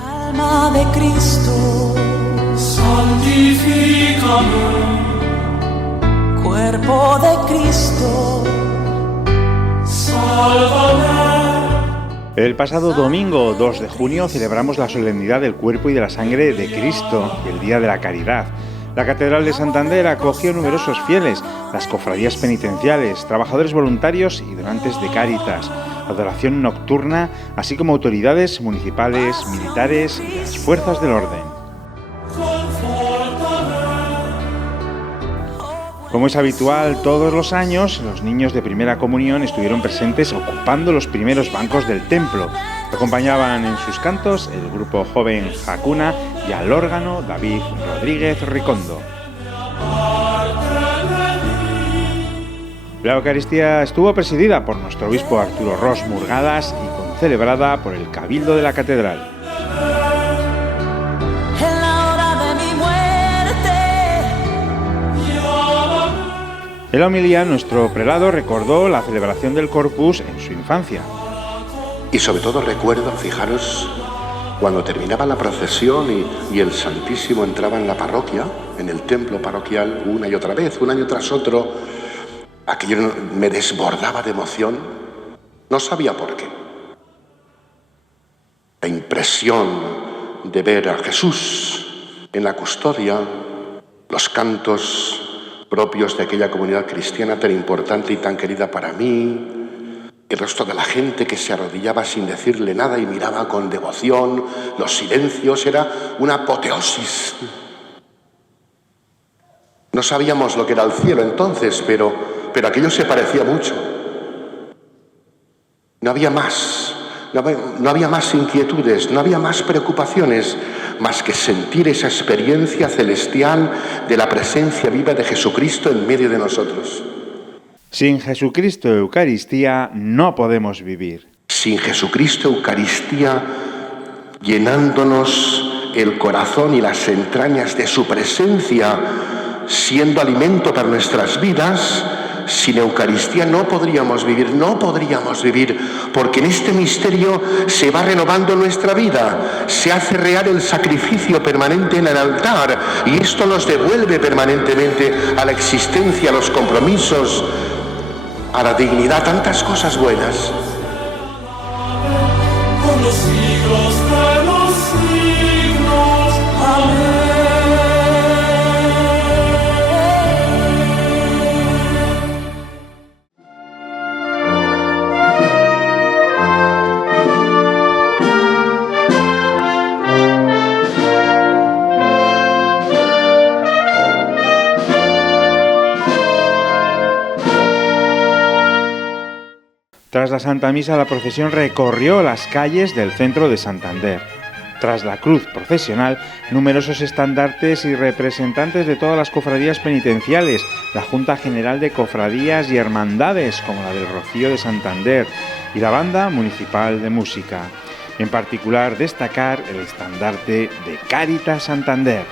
Alma de Cristo, santifícame. Cuerpo de Cristo, sálvame. El pasado domingo 2 de junio celebramos la solemnidad del cuerpo y de la sangre de Cristo y el Día de la Caridad. La Catedral de Santander acogió numerosos fieles, las cofradías penitenciales, trabajadores voluntarios y donantes de Cáritas, adoración nocturna, así como autoridades municipales, militares y las fuerzas del orden. Como es habitual todos los años, los niños de primera comunión estuvieron presentes ocupando los primeros bancos del templo. Acompañaban en sus cantos el grupo joven Jacuna y al órgano David Rodríguez Ricondo. La Eucaristía estuvo presidida por nuestro obispo Arturo Ros Murgadas y concelebrada por el Cabildo de la Catedral. En la homilía, nuestro prelado recordó la celebración del Corpus en su infancia. Y sobre todo recuerdo, fijaros, cuando terminaba la procesión y el Santísimo entraba en la parroquia, en el templo parroquial, una y otra vez, un año tras otro, aquello me desbordaba de emoción, no sabía por qué. La impresión de ver a Jesús en la custodia, los cantos propios de aquella comunidad cristiana tan importante y tan querida para mí, el resto de la gente que se arrodillaba sin decirle nada y miraba con devoción, los silencios, era una apoteosis. No sabíamos lo que era el cielo entonces, pero aquello se parecía mucho. No había más inquietudes, no había más preocupaciones, más que sentir esa experiencia celestial de la presencia viva de Jesucristo en medio de nosotros. Sin Jesucristo Eucaristía no podemos vivir. Sin Jesucristo Eucaristía llenándonos el corazón y las entrañas de su presencia, siendo alimento para nuestras vidas, sin Eucaristía no podríamos vivir, porque en este misterio se va renovando nuestra vida, se hace real el sacrificio permanente en el altar y esto nos devuelve permanentemente a la existencia, a los compromisos, a la dignidad, tantas cosas buenas. Por los siglos de los siglos. Amén. Tras la Santa Misa, la procesión recorrió las calles del centro de Santander. Tras la cruz procesional, numerosos estandartes y representantes de todas las cofradías penitenciales, la Junta General de Cofradías y Hermandades, como la del Rocío de Santander, y la Banda Municipal de Música. En particular, destacar el estandarte de Cáritas Santander.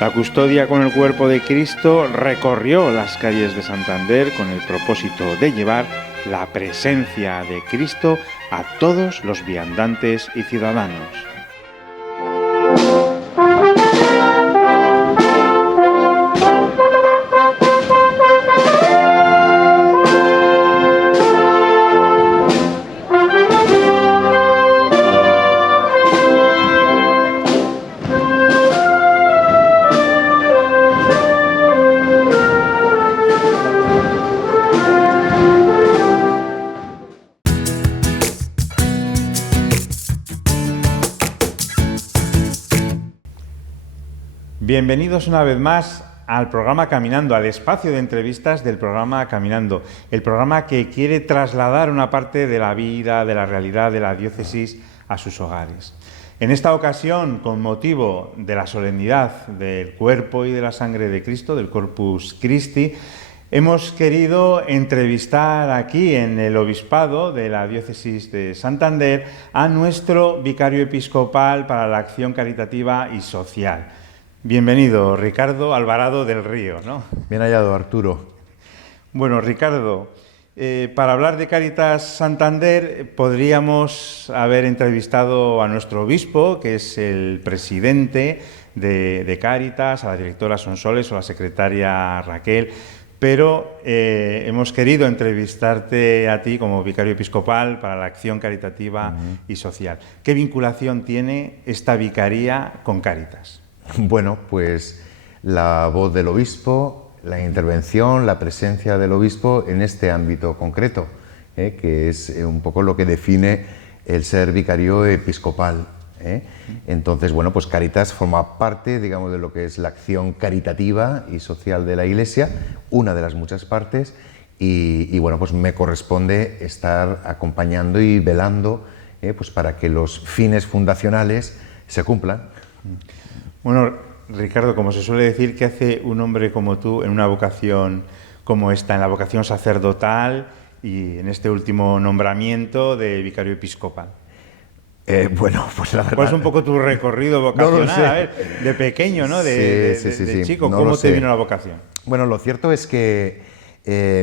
La custodia con el cuerpo de Cristo recorrió las calles de Santander con el propósito de llevar la presencia de Cristo a todos los viandantes y ciudadanos. Bienvenidos una vez más al programa Caminando, al espacio de entrevistas del programa Caminando, el programa que quiere trasladar una parte de la vida, de la realidad de la diócesis a sus hogares. En esta ocasión, con motivo de la solemnidad del cuerpo y de la sangre de Cristo, del Corpus Christi, hemos querido entrevistar aquí en el Obispado de la Diócesis de Santander a nuestro vicario episcopal para la acción caritativa y social. Bienvenido, Ricardo Alvarado del Río, ¿no? Bien hallado, Arturo. Bueno, Ricardo, para hablar de Cáritas Santander podríamos haber entrevistado a nuestro obispo, que es el presidente de Cáritas, a la directora Sonsoles o a la secretaria Raquel, pero hemos querido entrevistarte a ti como vicario episcopal para la acción caritativa y social. ¿Qué vinculación tiene esta vicaría con Cáritas? Bueno, pues la voz del obispo, la intervención, la presencia del obispo en este ámbito concreto, que es un poco lo que define el ser vicario episcopal. Entonces, bueno, pues Cáritas forma parte, digamos, de lo que es la acción caritativa y social de la Iglesia, una de las muchas partes, y bueno, pues me corresponde estar acompañando y velando pues para que los fines fundacionales se cumplan. Bueno, Ricardo, como se suele decir, ¿qué hace un hombre como tú en una vocación como esta, en la vocación sacerdotal y en este último nombramiento de vicario episcopal? Bueno, pues la verdad... ¿Cuál es un poco tu recorrido vocacional? No lo sé. A ver, de pequeño, ¿no? De chico, no ¿cómo te vino la vocación? Bueno, lo cierto es que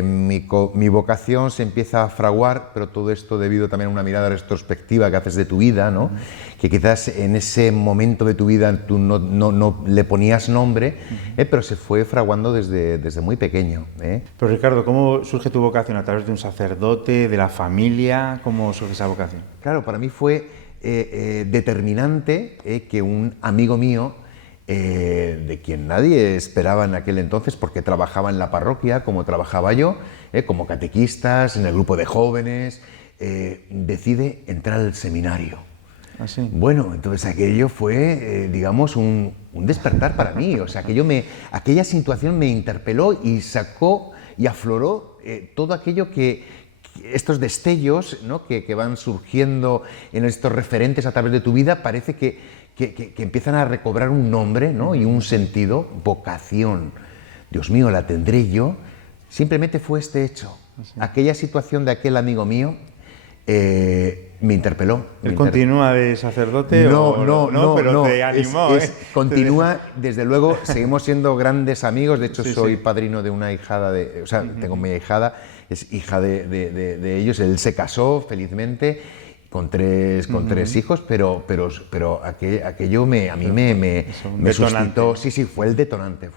mi vocación se empieza a fraguar, pero todo esto debido también a una mirada retrospectiva que haces de tu vida, ¿no? Que quizás en ese momento de tu vida tú no le ponías nombre, pero se fue fraguando desde muy pequeño. Pero Ricardo, ¿cómo surge tu vocación? ¿A través de un sacerdote, de la familia? ¿Cómo surge esa vocación? Claro, para mí fue determinante que un amigo mío, de quien nadie esperaba en aquel entonces, porque trabajaba en la parroquia como trabajaba yo, como catequistas, en el grupo de jóvenes, decide entrar al seminario. ¿Ah, sí? Bueno, entonces aquello fue, digamos, un despertar para mí. O sea, aquella situación me interpeló y sacó y afloró todo aquello estos destellos, ¿no? que van surgiendo en estos referentes a través de tu vida, parece que empiezan a recobrar un nombre, ¿no? y un sentido, vocación. Dios mío, ¿la tendré yo? Simplemente fue este hecho. Sí. Aquella situación de aquel amigo mío me interpeló. ¿Él continúa de sacerdote? Pero te animó. Continúa, desde luego, seguimos siendo grandes amigos. De hecho, soy padrino de una hijada, tengo mi hijada, es hija de ellos. Él se casó felizmente con tres hijos, pero aquello a mí me suscitó. Sí, fue el detonante.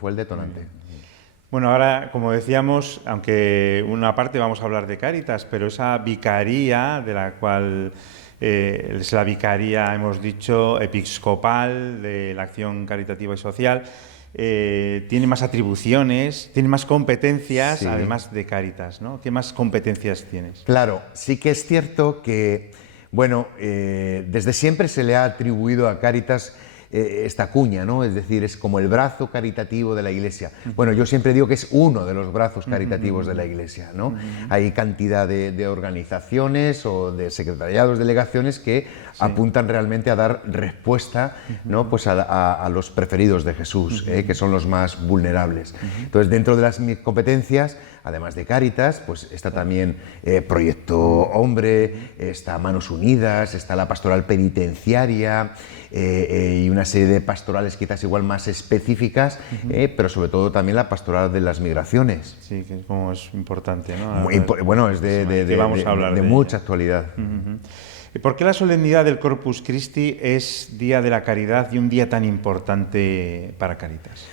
Bueno, ahora, como decíamos, aunque una parte vamos a hablar de Cáritas, pero esa vicaría de la cual es la vicaría, hemos dicho, episcopal de la acción caritativa y social, tiene más atribuciones, tiene más competencias, además de Cáritas, ¿no? ¿Qué más competencias tienes? Claro, sí que es cierto que, bueno, desde siempre se le ha atribuido a Cáritas esta cuña, ¿no? Es decir, es como el brazo caritativo de la Iglesia. Bueno, yo siempre digo que es uno de los brazos caritativos de la Iglesia, ¿no? Hay cantidad de organizaciones o de secretariados, delegaciones que apuntan realmente a dar respuesta, ¿no? Pues a los preferidos de Jesús, que son los más vulnerables. Entonces, dentro de las competencias, además de Cáritas, pues está también Proyecto Hombre, está Manos Unidas, está la pastoral penitenciaria y una serie de pastorales quizás igual más específicas, pero sobre todo también la pastoral de las migraciones. Sí, que como es importante, ¿no? Bueno, es de mucha actualidad. ¿Por qué la solemnidad del Corpus Christi es Día de la Caridad y un día tan importante para Cáritas?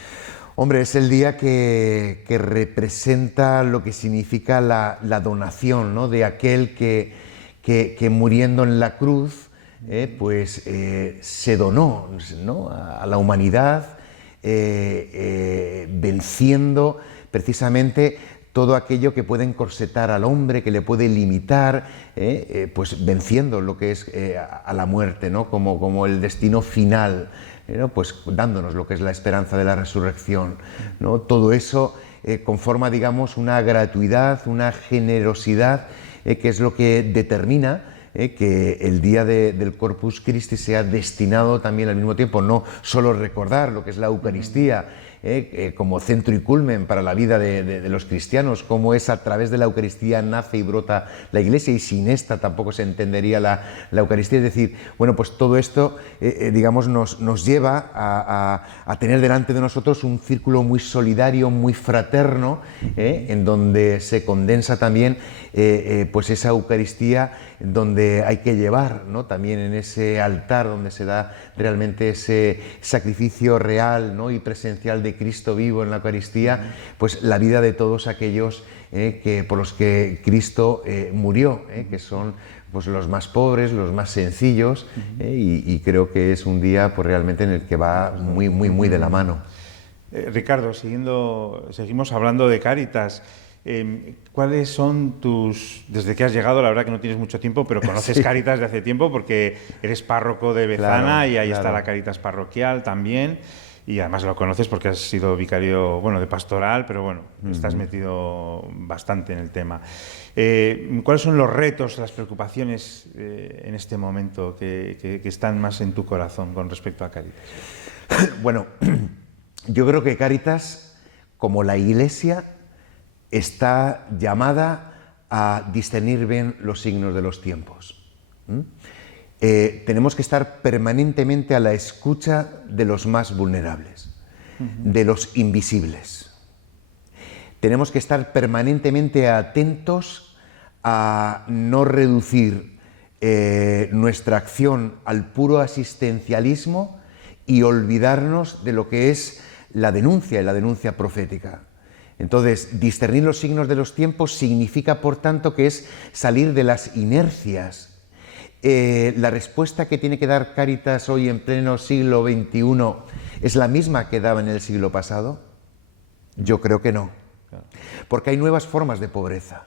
Hombre, es el día que representa lo que significa la donación, ¿no? De aquel que muriendo en la cruz se donó, ¿no? a la humanidad, venciendo precisamente todo aquello que puede encorsetar al hombre, que le puede limitar, pues venciendo lo que es a la muerte, ¿no? como el destino final, ¿no? Pues dándonos lo que es la esperanza de la resurrección, ¿no? Todo eso conforma, digamos, una gratuidad, una generosidad, que es lo que determina que el día del Corpus Christi sea destinado también al mismo tiempo no solo recordar lo que es la Eucaristía, como centro y culmen para la vida de los cristianos, cómo es a través de la Eucaristía nace y brota la Iglesia, y sin esta tampoco se entendería la Eucaristía. Es decir, bueno, pues todo esto, digamos, nos lleva a tener delante de nosotros un círculo muy solidario, muy fraterno, en donde se condensa también pues esa Eucaristía, donde hay que llevar, ¿no?, también en ese altar donde se da realmente ese sacrificio real, ¿no?, y presencial de Cristo vivo en la Eucaristía, pues la vida de todos aquellos por los que Cristo murió, que son pues los más pobres, los más sencillos, y creo que es un día pues realmente en el que va muy, muy, muy de la mano. Ricardo, seguimos hablando de Cáritas. ¿Cuáles son desde que has llegado, la verdad que no tienes mucho tiempo, pero conoces Cáritas de hace tiempo porque eres párroco de Bezana, claro, y ahí está la Cáritas parroquial también, y además lo conoces porque has sido vicario, bueno, de pastoral, pero bueno, estás metido bastante en el tema. ¿Cuáles son los retos, las preocupaciones en este momento que están más en tu corazón con respecto a Cáritas? Bueno, yo creo que Cáritas, como la Iglesia, está llamada a discernir bien los signos de los tiempos. Tenemos que estar permanentemente a la escucha de los más vulnerables, de los invisibles. Tenemos que estar permanentemente atentos a no reducir nuestra acción al puro asistencialismo y olvidarnos de lo que es la denuncia y la denuncia profética. Entonces, discernir los signos de los tiempos significa, por tanto, que es salir de las inercias. La respuesta que tiene que dar Cáritas hoy en pleno siglo XXI es la misma que daba en el siglo pasado. Yo creo que no, porque hay nuevas formas de pobreza.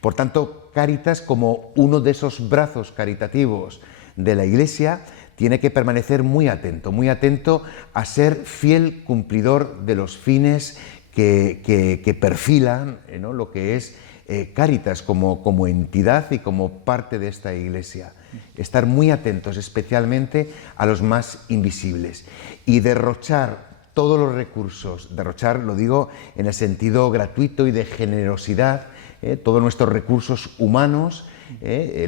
Por tanto, Cáritas, como uno de esos brazos caritativos de la Iglesia, tiene que permanecer muy atento a ser fiel cumplidor de los fines que perfilan, ¿no?, lo que es Cáritas como entidad y como parte de esta Iglesia. Estar muy atentos especialmente a los más invisibles y derrochar todos los recursos, derrochar, lo digo en el sentido gratuito y de generosidad, todos nuestros recursos humanos,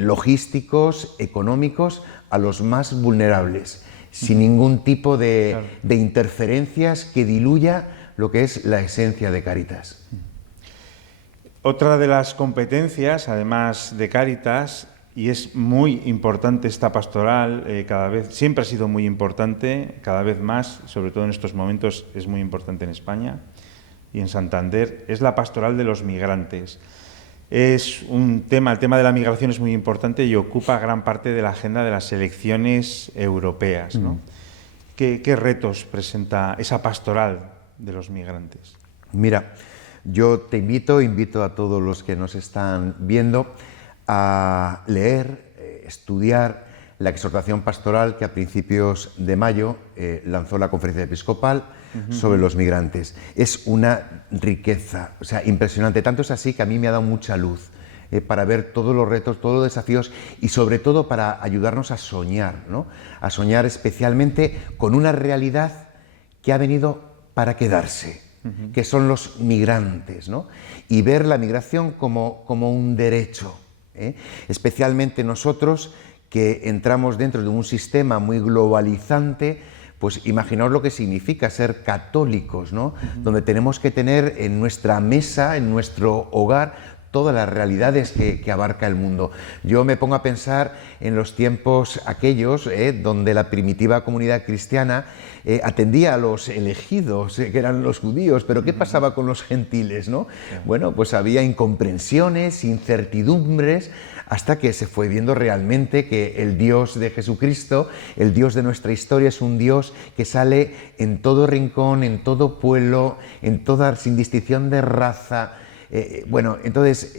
logísticos, económicos, a los más vulnerables, sin ningún tipo de interferencias que diluya lo que es la esencia de Cáritas. Otra de las competencias, además de Cáritas, y es muy importante esta pastoral, siempre ha sido muy importante, cada vez más, sobre todo en estos momentos es muy importante en España y en Santander, es la pastoral de los migrantes. Es un tema, el tema de la migración es muy importante y ocupa gran parte de la agenda de las elecciones europeas, ¿no? ¿Qué retos presenta esa pastoral de los migrantes? Mira, yo te invito a todos los que nos están viendo a leer, estudiar la exhortación pastoral que a principios de mayo lanzó la Conferencia Episcopal sobre los migrantes. Es una riqueza, o sea, impresionante. Tanto es así que a mí me ha dado mucha luz para ver todos los retos, todos los desafíos y sobre todo para ayudarnos a soñar, ¿no? A soñar especialmente con una realidad que ha venido para quedarse, que son los migrantes, ¿no? Y ver la migración como un derecho, especialmente nosotros que entramos dentro de un sistema muy globalizante, pues imaginaos lo que significa ser católicos, ¿no? Donde tenemos que tener en nuestra mesa, en nuestro hogar, todas las realidades que abarca el mundo. Yo me pongo a pensar en los tiempos aquellos donde la primitiva comunidad cristiana atendía a los elegidos, que eran los judíos, pero ¿qué pasaba con los gentiles, no? Bueno, pues había incomprensiones, incertidumbres, hasta que se fue viendo realmente que el Dios de Jesucristo, el Dios de nuestra historia, es un Dios que sale en todo rincón, en todo pueblo, sin distinción de raza. Bueno, entonces,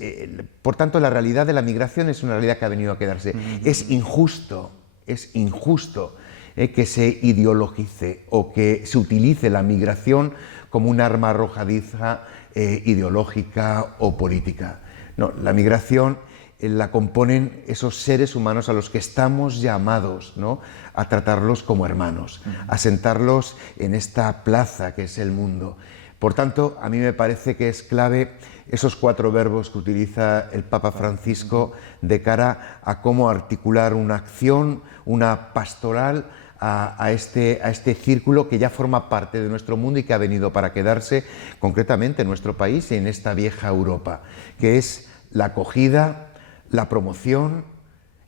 por tanto, la realidad de la migración es una realidad que ha venido a quedarse. Es injusto que se ideologice o que se utilice la migración como un arma arrojadiza ideológica o política. No, la migración la componen esos seres humanos a los que estamos llamados, ¿no?, a tratarlos como hermanos, a sentarlos en esta plaza que es el mundo. Por tanto, a mí me parece que es clave esos 4 verbos que utiliza el Papa Francisco de cara a cómo articular una acción, una pastoral a este círculo que ya forma parte de nuestro mundo y que ha venido para quedarse concretamente en nuestro país y en esta vieja Europa, que es la acogida, la promoción,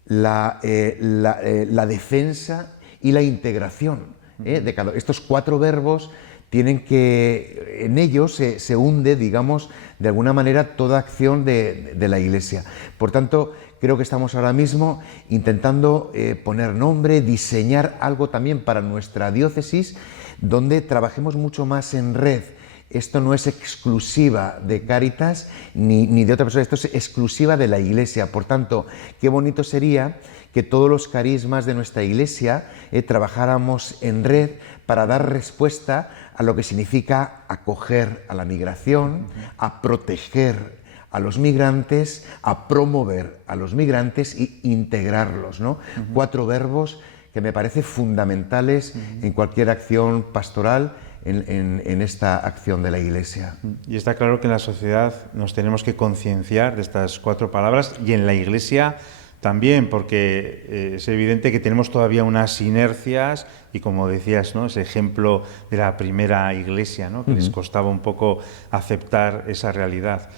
la defensa y la integración. Estos 4 verbos tienen que, en ellos se hunde, digamos, de alguna manera toda acción de la Iglesia. Por tanto, creo que estamos ahora mismo intentando poner nombre, diseñar algo también para nuestra diócesis, donde trabajemos mucho más en red. Esto no es exclusiva de Cáritas ni de otra persona, esto es exclusiva de la Iglesia. Por tanto, qué bonito sería que todos los carismas de nuestra Iglesia trabajáramos en red para dar respuesta a lo que significa acoger a la migración, a proteger a los migrantes, a promover a los migrantes e integrarlos, ¿no? 4 verbos que me parecen fundamentales en cualquier acción pastoral, en esta acción de la Iglesia. Y está claro que en la sociedad nos tenemos que concienciar de estas 4 palabras y en la Iglesia también, porque es evidente que tenemos todavía unas inercias y, como decías, ¿no?, ese ejemplo de la primera Iglesia, ¿no?, que les costaba un poco aceptar esa realidad.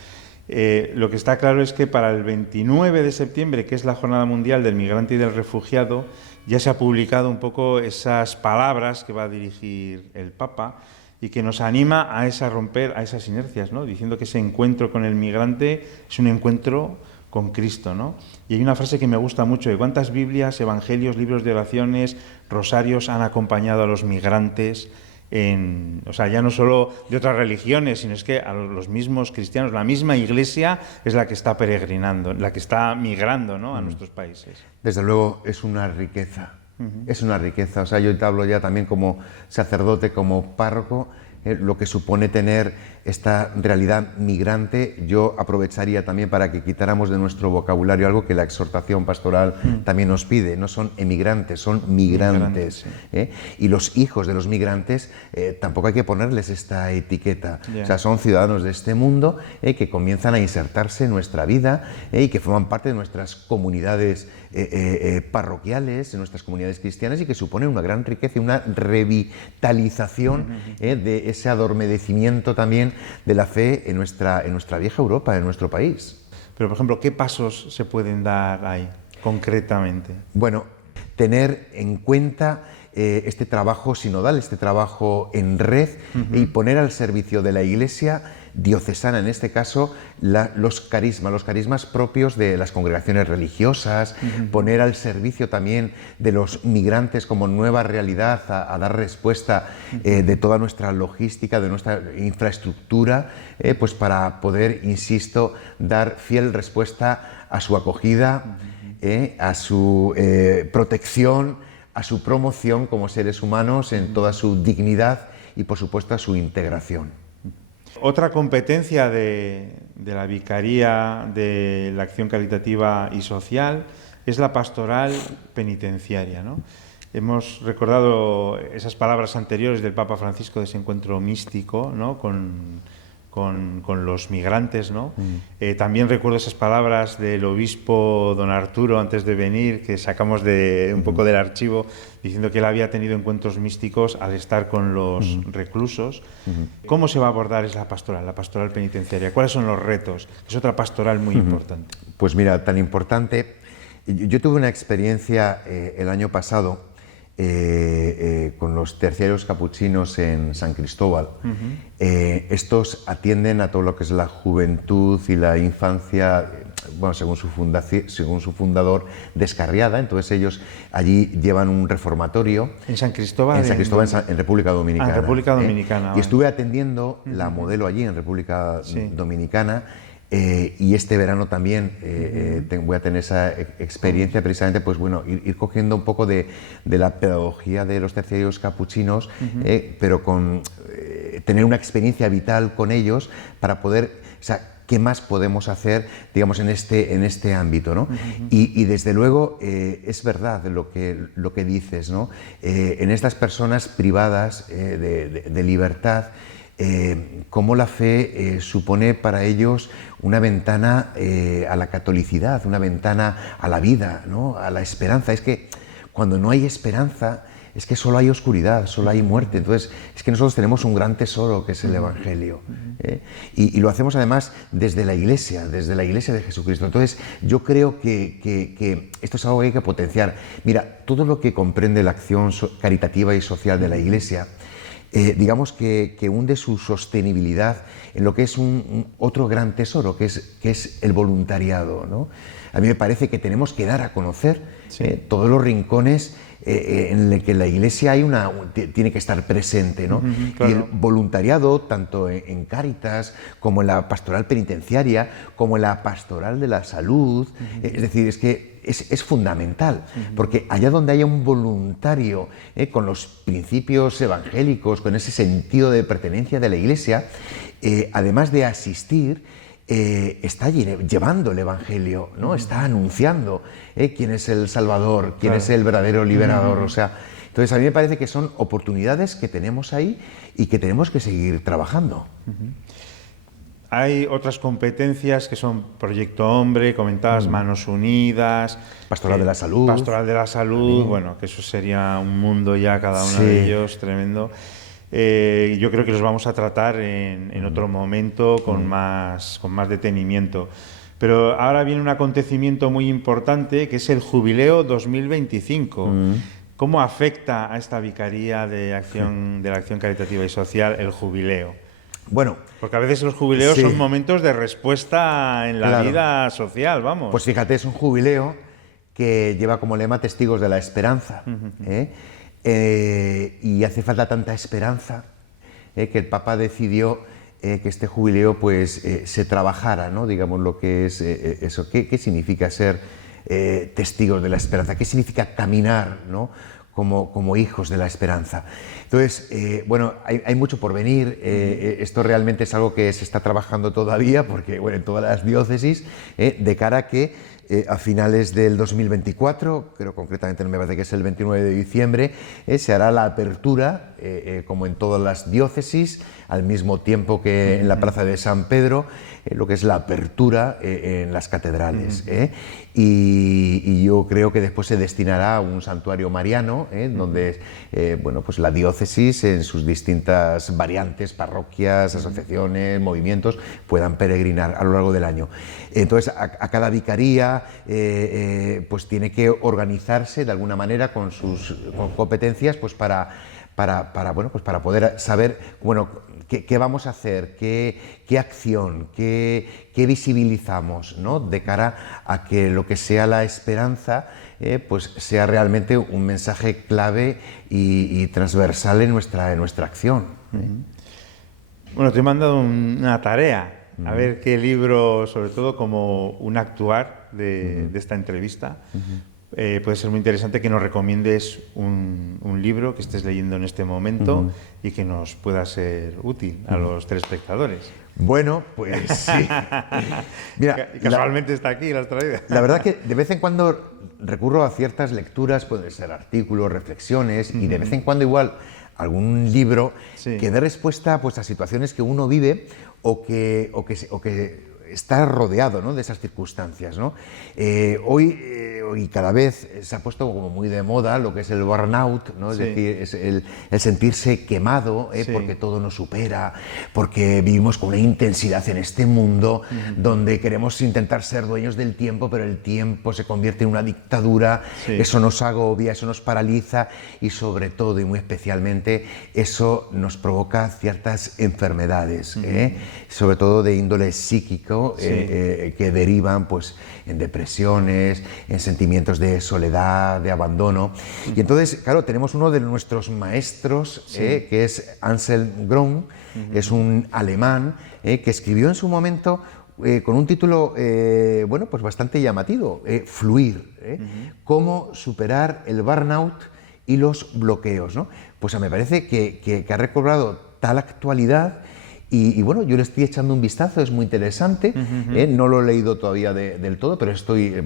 Lo que está claro es que para el 29 de septiembre, que es la Jornada Mundial del Migrante y del Refugiado, ya se ha publicado un poco esas palabras que va a dirigir el Papa y que nos anima a romper a esas inercias, ¿no?, diciendo que ese encuentro con el migrante es un encuentro con Cristo, ¿no? Y hay una frase que me gusta mucho, de cuántas Biblias, evangelios, libros de oraciones, rosarios han acompañado a los migrantes, o sea, ya no solo de otras religiones, sino es que a los mismos cristianos, la misma Iglesia es la que está peregrinando, la que está migrando, ¿no?, a nuestros países. Desde luego es una riqueza, es una riqueza. O sea, yo te hablo ya también como sacerdote, como párroco, lo que supone tener esta realidad migrante. Yo aprovecharía también para que quitáramos de nuestro vocabulario algo que la exhortación pastoral también nos pide. No son emigrantes, son migrantes. Y los hijos de los migrantes tampoco hay que ponerles esta etiqueta. O sea, son ciudadanos de este mundo que comienzan a insertarse en nuestra vida y que forman parte de nuestras comunidades parroquiales, en nuestras comunidades cristianas, y que suponen una gran riqueza y una revitalización de ese adormecimiento también de la fe en nuestra vieja Europa, en nuestro país. Pero, por ejemplo, ¿qué pasos se pueden dar ahí, concretamente? Bueno, tener en cuenta este trabajo sinodal, este trabajo en red, y poner al servicio de la Iglesia diocesana, en este caso, los carismas propios de las congregaciones religiosas, poner al servicio también de los migrantes como nueva realidad, a dar respuesta de toda nuestra logística, de nuestra infraestructura, pues para poder, insisto, dar fiel respuesta a su acogida, a su protección, a su promoción como seres humanos en toda su dignidad y, por supuesto, a su integración. Otra competencia de la Vicaría de la Acción Caritativa y Social es la pastoral penitenciaria, ¿no? Hemos recordado esas palabras anteriores del Papa Francisco de ese encuentro místico, ¿no?, con los migrantes, ¿no? También recuerdo esas palabras del obispo don Arturo antes de venir, que sacamos un poco del archivo, diciendo que él había tenido encuentros místicos al estar con los reclusos. ¿Cómo se va a abordar esa pastoral, la pastoral penitenciaria? ¿Cuáles son los retos? Es otra pastoral muy importante. Pues mira, tan importante. Yo tuve una experiencia el año pasado con los terciarios capuchinos en San Cristóbal. Estos atienden a todo lo que es la juventud y la infancia, bueno, según su fundador, descarriada. Entonces ellos allí llevan un reformatorio. ¿En San Cristóbal? En San Cristóbal, en República Dominicana. En República Dominicana. Y estuve atendiendo la modelo allí en República Dominicana. Y este verano también voy a tener esa experiencia, precisamente, pues bueno, ir cogiendo un poco de la pedagogía de los terciarios capuchinos, pero con tener una experiencia vital con ellos para poder, o sea, qué más podemos hacer, digamos, en este ámbito, ¿no? Y desde luego es verdad lo que dices, ¿no? En estas personas privadas de libertad, cómo la fe supone para ellos una ventana a la catolicidad, una ventana a la vida, ¿no? A la esperanza. Es que cuando no hay esperanza, es que solo hay oscuridad, solo hay muerte. Entonces, es que nosotros tenemos un gran tesoro que es el Evangelio. Y lo hacemos además desde la Iglesia de Jesucristo. Entonces, yo creo que esto es algo que hay que potenciar. Mira, todo lo que comprende la acción caritativa y social de la Iglesia, digamos que hunde su sostenibilidad en lo que es otro gran tesoro, que es el voluntariado, ¿no? A mí me parece que tenemos que dar a conocer todos los rincones en el que la Iglesia tiene que estar presente, ¿no? Claro. Y el voluntariado, tanto en Cáritas, como en la pastoral penitenciaria, como en la pastoral de la salud, es decir, es que es fundamental, porque allá donde haya un voluntario con los principios evangélicos, con ese sentido de pertenencia de la Iglesia, además de asistir, está llevando el Evangelio, ¿no? Está anunciando quién es el Salvador, quién es el verdadero liberador. O sea, entonces a mí me parece que son oportunidades que tenemos ahí y que tenemos que seguir trabajando. Hay otras competencias que son Proyecto Hombre, comentabas Manos Unidas, Pastoral de la Salud. Pastoral de la Salud, bueno, que eso sería un mundo ya cada uno de ellos tremendo. Yo creo que los vamos a tratar en otro momento con más detenimiento. Pero ahora viene un acontecimiento muy importante que es el Jubileo 2025. ¿Cómo afecta a esta Vicaría de la Acción Caritativa y Social el Jubileo? Bueno, porque a veces los jubileos son momentos de respuesta en la vida social, vamos. Pues fíjate, es un jubileo que lleva como lema Testigos de la Esperanza. Y hace falta tanta esperanza que el Papa decidió que este jubileo pues se trabajara, ¿no? Digamos lo que es eso. ¿Qué significa ser testigos de la esperanza? ¿Qué significa caminar, ¿no? como hijos de la esperanza? Entonces, bueno, hay mucho por venir. Esto realmente es algo que se está trabajando todavía, porque bueno, en todas las diócesis, de cara a que a finales del 2024, creo concretamente, me parece que es el 29 de diciembre, se hará la apertura, como en todas las diócesis, al mismo tiempo que en la Plaza de San Pedro, lo que es la apertura en las catedrales. Y yo creo que después se destinará a un santuario mariano, donde bueno, pues la diócesis, en sus distintas variantes, parroquias, asociaciones, movimientos, puedan peregrinar a lo largo del año. Entonces, a cada vicaría pues tiene que organizarse de alguna manera con sus competencias, pues para poder saber, bueno, qué vamos a hacer, qué acción, qué visibilizamos, ¿no? De cara a que lo que sea la esperanza pues sea realmente un mensaje clave y transversal en nuestra acción. Bueno, te he mandado una tarea, a ver qué libro, sobre todo como un actuar de esta entrevista, puede ser muy interesante que nos recomiendes un libro que estés leyendo en este momento y que nos pueda ser útil a los telespectadores. Bueno, pues sí. Mira, y casualmente está aquí, la has traído. La verdad que de vez en cuando recurro a ciertas lecturas, pueden ser artículos, reflexiones, y de vez en cuando igual algún libro que dé respuesta pues a situaciones que uno vive o que está rodeado, ¿no? De esas circunstancias, ¿no? Hoy cada vez se ha puesto como muy de moda lo que es el burnout, ¿no? Es decir, es el sentirse quemado porque todo nos supera, porque vivimos con una intensidad en este mundo donde queremos intentar ser dueños del tiempo, pero el tiempo se convierte en una dictadura, eso nos agobia, eso nos paraliza y sobre todo y muy especialmente eso nos provoca ciertas enfermedades, sobre todo de índole psíquico, que derivan pues en depresiones, en sentimientos de soledad, de abandono. Y entonces, claro, tenemos uno de nuestros maestros, que es Anselm Grün, es un alemán que escribió en su momento con un título bueno, pues bastante llamativo, Fluir, cómo superar el burnout y los bloqueos, ¿no? Pues me parece que ha recobrado tal actualidad Y bueno, yo le estoy echando un vistazo, es muy interesante, no lo he leído todavía del todo, pero estoy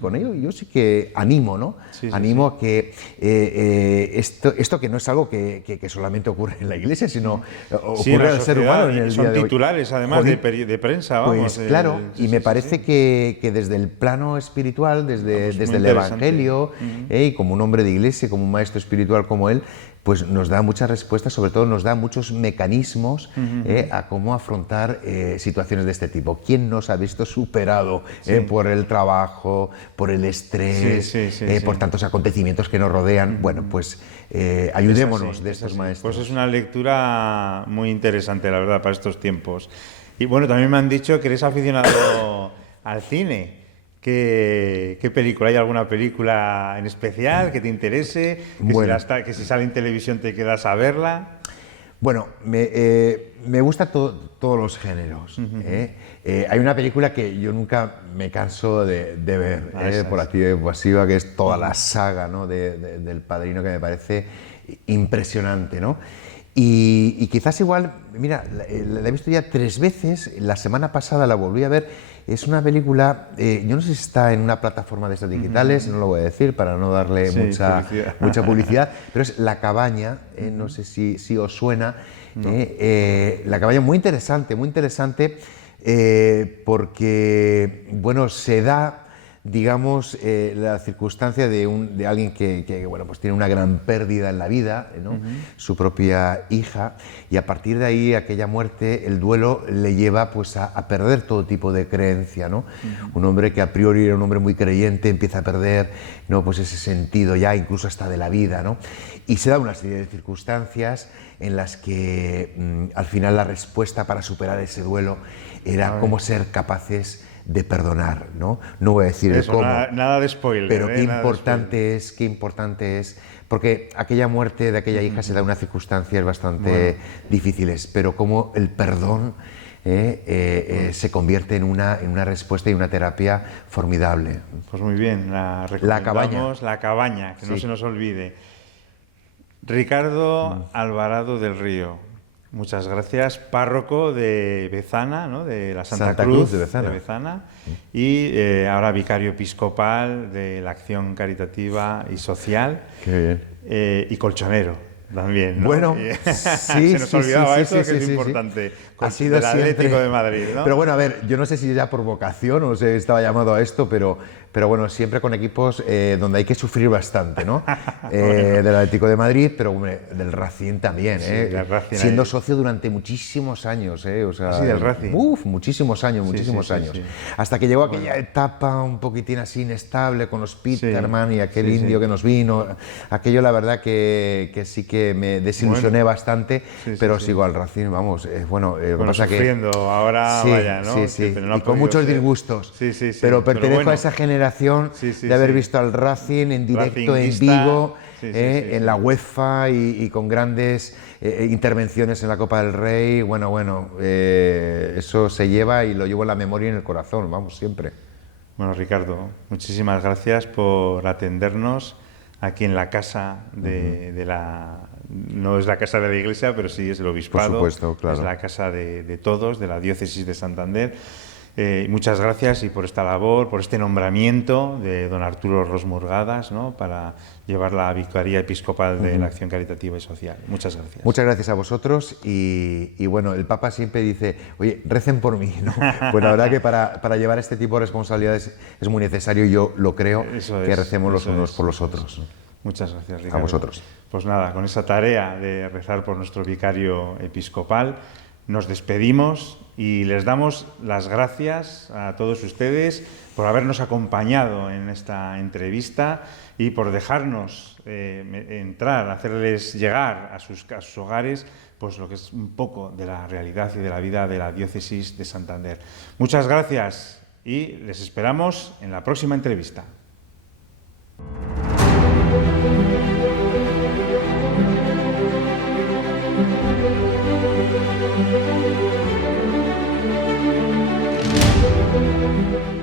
con ello y yo sí que animo, ¿no? Animo a que esto que no es algo que solamente ocurre en la Iglesia, sino ocurre al ser humano en el día de hoy. Son titulares, además, de prensa, vamos. Pues claro, y me parece que desde el plano espiritual, desde el Evangelio, y como un hombre de Iglesia, como un maestro espiritual como él, pues nos da muchas respuestas, sobre todo nos da muchos mecanismos a cómo afrontar situaciones de este tipo. ¿Quién nos ha visto superado por el trabajo, por el estrés, por tantos acontecimientos que nos rodean? Bueno, pues ayudémonos de estos maestros. Pues es una lectura muy interesante, la verdad, para estos tiempos. Y bueno, también me han dicho que eres aficionado al cine. ¿Qué película? ¿Hay alguna película en especial que te interese? Que si sale en televisión te quedas a verla. Bueno, me gusta todos los géneros. Hay una película que yo nunca me canso de ver, por activa y pasiva, que es toda la saga, ¿no? del Padrino, que me parece impresionante, ¿no? Y quizás igual, mira, la he visto ya 3 veces, la semana pasada la volví a ver. Es una película, yo no sé si está en una plataforma de estas digitales, no lo voy a decir para no darle mucha publicidad, pero es La Cabaña, no sé si os suena. No. La Cabaña, muy interesante, porque, bueno, se da, digamos, la circunstancia de alguien que bueno, pues tiene una gran pérdida en la vida, ¿no? Su propia hija, y a partir de ahí, aquella muerte, el duelo le lleva pues a perder todo tipo de creencia, ¿no? Un hombre que a priori era un hombre muy creyente empieza a perder, ¿no? Pues ese sentido ya incluso hasta de la vida, ¿no? Y se da una serie de circunstancias en las que al final la respuesta para superar ese duelo era cómo ser capaces de perdonar, ¿no? No voy a decir eso, el cómo. Nada de spoiler. Pero qué importante es, porque aquella muerte de aquella hija se da en unas circunstancias bastante difíciles, pero cómo el perdón se convierte en una respuesta y una terapia formidable. Pues muy bien, la recomendamos. La Cabaña, que no se nos olvide. Ricardo Alvarado del Río. Muchas gracias, párroco de Bezana, ¿no? De la Santa Cruz de Bezana, y ahora vicario episcopal de la Acción Caritativa y Social. Qué bien. Y colchonero también, ¿no? Bueno, se nos olvidaba eso, que es importante. Ha sido del Atlético de Madrid, ¿no? Pero bueno, a ver, yo no sé si ya por vocación o si estaba llamado a esto, pero bueno, siempre con equipos donde hay que sufrir bastante, ¿no? Del Atlético de Madrid, pero hombre, del Racing también, del Racing siendo ahí. socio durante muchísimos años, o sea, sí, del Racing. Muchísimos años. Sí. Hasta que llegó aquella etapa un poquitín así inestable con los Peterman y aquel indio que nos vino. Aquello, la verdad, que sí que me desilusioné bastante, pero sigo al Racing, vamos, sufriendo ahora, vaya, ¿no? Pero no y con muchos disgustos. Pero pertenezco a esa generación de haber visto al Racing en directo, en Vigo, en la UEFA y con grandes intervenciones en la Copa del Rey. Bueno, eso se lleva y lo llevo en la memoria y en el corazón, vamos, siempre. Bueno, Ricardo, muchísimas gracias por atendernos aquí en la casa de la... No es la casa de la Iglesia, pero sí es el Obispado. Por supuesto, claro. Es la casa de todos, de la Diócesis de Santander. Muchas gracias y por esta labor, por este nombramiento de don Arturo Ros Murgadas, ¿no? Para llevar la Vicaría Episcopal de la Acción Caritativa y Social. Muchas gracias. Muchas gracias a vosotros y bueno, el Papa siempre dice, oye, recen por mí, ¿no? Pues la verdad que para llevar este tipo de responsabilidades es muy necesario y yo lo creo, que recemos los unos por los otros. Muchas gracias, Ricardo. A vosotros. Pues nada, con esa tarea de rezar por nuestro vicario episcopal, nos despedimos y les damos las gracias a todos ustedes por habernos acompañado en esta entrevista y por dejarnos entrar, hacerles llegar a sus hogares pues lo que es un poco de la realidad y de la vida de la Diócesis de Santander. Muchas gracias y les esperamos en la próxima entrevista. Thank you.